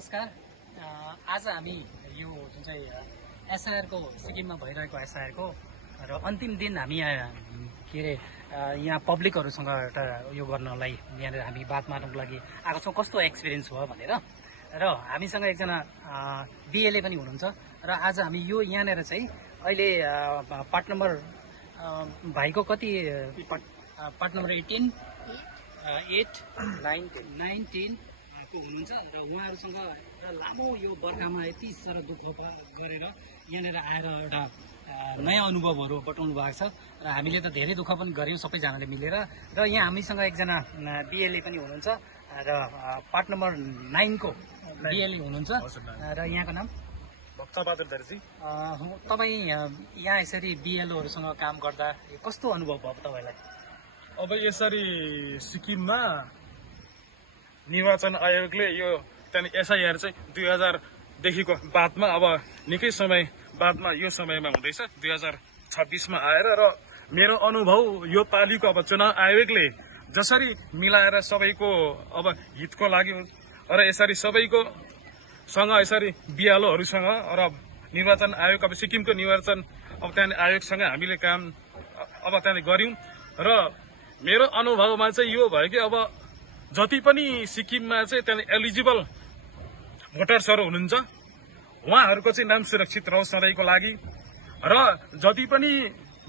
नमस्कार। आज हामी यो जुन चाहिँ एसआइआर को सिक्किममा भइरहेको एसआइआर को र अन्तिम दिन हामी के अरे यहाँ पब्लिकहरूसँग एउटा यो गर्नलाई यहाँनिर हामी बात मार्नको लागि आएको छौँ। कस्तो एक्सपिरियन्स भयो भनेर र हामीसँग एकजना बिएलए पनि हुनुहुन्छ र आज हामी यो यहाँनिर चाहिँ अहिले पार्ट नम्बर भाइको कति पार्ट नम्बर 18 8 9 10 को हुनुहुन्छ र उहाँहरूसँग एउटा लामो यो बर्खामा यति साह्रो दुःख गरेर यहाँनिर आएर एउटा नयाँ अनुभवहरू बटाउनु भएको छ र हामीले त धेरै दुःख पनि गऱ्यौँ सबैजनाले मिलेर। र यहाँ हामीसँग एकजना बिएलए पनि हुनुहुन्छ र पार्ट नम्बर 9 को बिएलए हुनुहुन्छ र यहाँको नाम भक्तबहादुर दर्जी। तपाईँ यहाँ यसरी बिएलओहरूसँग काम गर्दा कस्तो अनुभव भयो तपाईँलाई? अब यसरी सिक्किममा निर्वाचन आयोगले यो त्यहाँदेखि एसआइआर चाहिँ 2000देखिको बादमा अब निकै समय बादमा यो समयमा हुँदैछ 2026मा आएर। र मेरो अनुभव यो पालिको अब चुनाव आयोगले जसरी मिलाएर सबैको अब हितको लागि र यसरी सबैको सँग यसरी बिएलओहरूसँग र निर्वाचन आयोग अब सिक्किमको निर्वाचन अब त्यहाँदेखि आयोगसँग हामीले काम अब त्यहाँदेखि गऱ्यौँ। र मेरो अनुभवमा चाहिँ यो भयो कि अब जति पनि सिक्किममा चाहिँ त्यहाँदेखि एलिजिबल भोटर्सहरू हुनुहुन्छ उहाँहरूको चाहिँ नाम सुरक्षित रहोस् सधैँको लागि। र जति पनि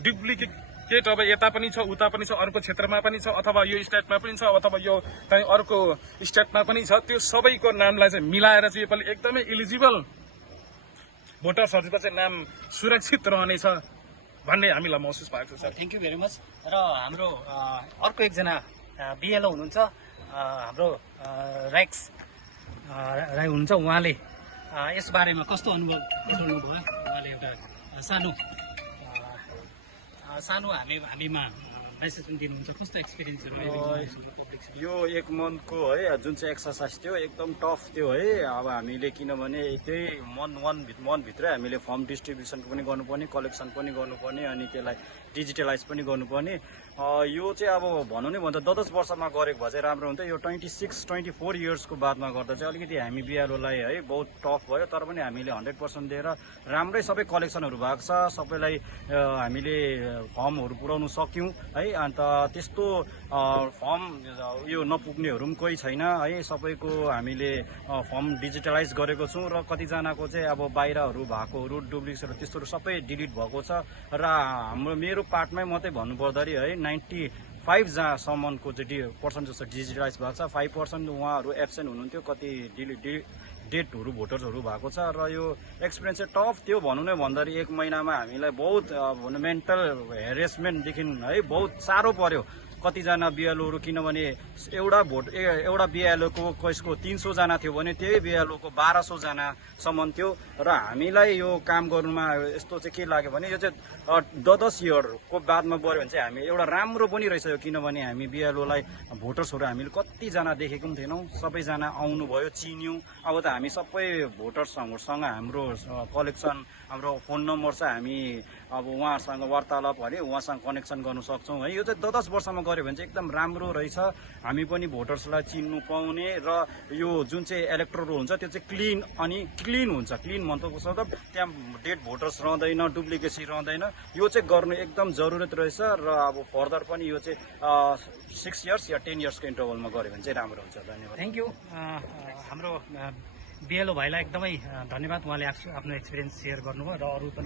डुप्लिकेट अब यता पनि छ उता पनि छ अर्को क्षेत्रमा पनि छ अथवा यो स्टेटमा पनि छ अथवा यो त्यहाँ अर्को स्टेटमा पनि छ त्यो सबैको नामलाई चाहिँ मिलाएर चाहिँ योपालि एकदमै इलिजिबल भोटर्सहरूको चाहिँ नाम सुरक्षित रहनेछ भन्ने हामीलाई महसुस भएको छ। Thank you very much. र हाम्रो अर्को एकजना बिएलओ हुनुहुन्छ हाम्रो रेक्स राई हुनुहुन्छ। उहाँले यस बारेमा कस्तो अनुभव बताउनु भयो? उहाँले एउटा सानो हामीमा मेसेज पनि दिनुहुन्छ। कस्तो एक्सपिरियन्सहरू यो एक मन्थको है जुन चाहिँ एक्सर्साइज थियो एकदम टफ थियो है। अब हामीले किनभने त्यही मनभित्रै हामीले फर्म डिस्ट्रिब्युसन पनि गर्नुपर्ने कलेक्सन पनि गर्नुपर्ने अनि त्यसलाई डिजिटलाइज पनि गर्नुपर्ने। यो चाहिँ अब भनौँ नै भन्दा 10 वर्षमा गरेको भए चाहिँ राम्रो हुन्थ्यो। यो 24 इयर्सको बादमा गर्दा चाहिँ अलिकति हामी बिएलओलाई है बहुत टफ भयो। तर पनि हामीले 100% दिएर राम्रै सबै कलेक्सनहरू भएको छ। सबैलाई हामीले फर्महरू पुर्याउनु सक्यौँ है। अन्त त्यस्तो फर्म यो नपुग्नेहरू पनि कोही छैन है। सबैको हामीले फर्म डिजिटलाइज गरेको छौँ र कतिजनाको चाहिँ अब बाहिरहरू भएकोहरू डुप्लिकेटहरू त्यस्तोहरू सबै डिलिट भएको छ। र मेरो पार्टमै मात्रै भन्नुपर्दाखेरि है 95 जहाँसम्मको चाहिँ पर्सेन्टेज डिजिटलाइज भएको छ। 5% उहाँहरू एब्सेन्ट हुनुहुन्थ्यो कति डेटहरू भोटर्सहरू भएको छ। र यो एक्सपिरियन्स चाहिँ टफ थियो भनौँ नै भन्दाखेरि एक महिनामा हामीलाई बहुत मेन्टल हेरेसमेन्टदेखि है बहुत साह्रो पर्यो कतिजना बिएलओहरू। किनभने एउटा बिएलओको कसको 300 जना थियो भने त्यही बिएलओको 1200 जनासम्म थियो। र हामीलाई यो काम गर्नुमा यस्तो चाहिँ के लाग्यो भने यो चाहिँ 10 इयरको बादमा गऱ्यो भने चाहिँ हामी एउटा राम्रो पनि रहेछ यो। किनभने हामी बिएलओलाई भोटर्सहरू हामीले कतिजना देखेको पनि थिएनौँ। सबैजना आउनुभयो चिन्यौँ। अब त हामी सबै भोटर्सहरूसँग हाम्रो कलेक्सन हाम्रो फोन नम्बर छ। हामी अब उहाँहरूसँग वार्तालाप भने उहाँसँग कनेक्सन गर्नु सक्छौँ है। यो चाहिँ 10 वर्षमा गऱ्यो भने चाहिँ एकदम राम्रो रहेछ। हामी पनि भोटर्सलाई चिन्नु पाउने र यो जुन चाहिँ इलेक्टोरल हुन्छ त्यो चाहिँ क्लिन हुन्छ। क्लिन भन्नुको मतलब त्यहाँ डेड भोटर्स रहँदैन डुप्लिकेसी रहँदैन। यो चाहिँ गर्नु एकदम जरुरत रहेछ। र अब फर्दर पनि यो चाहिँ 6 इयर्स या 10 इयर्सको इन्टरभलमा गऱ्यो भने चाहिँ राम्रो हुन्छ। धन्यवाद। Thank you. हाम्रो बिएलओ भाइलाई एकदमै धन्यवाद। उहाँले आफ्नो एक्सपिरियन्स सेयर गर्नुभयो र अरू पनि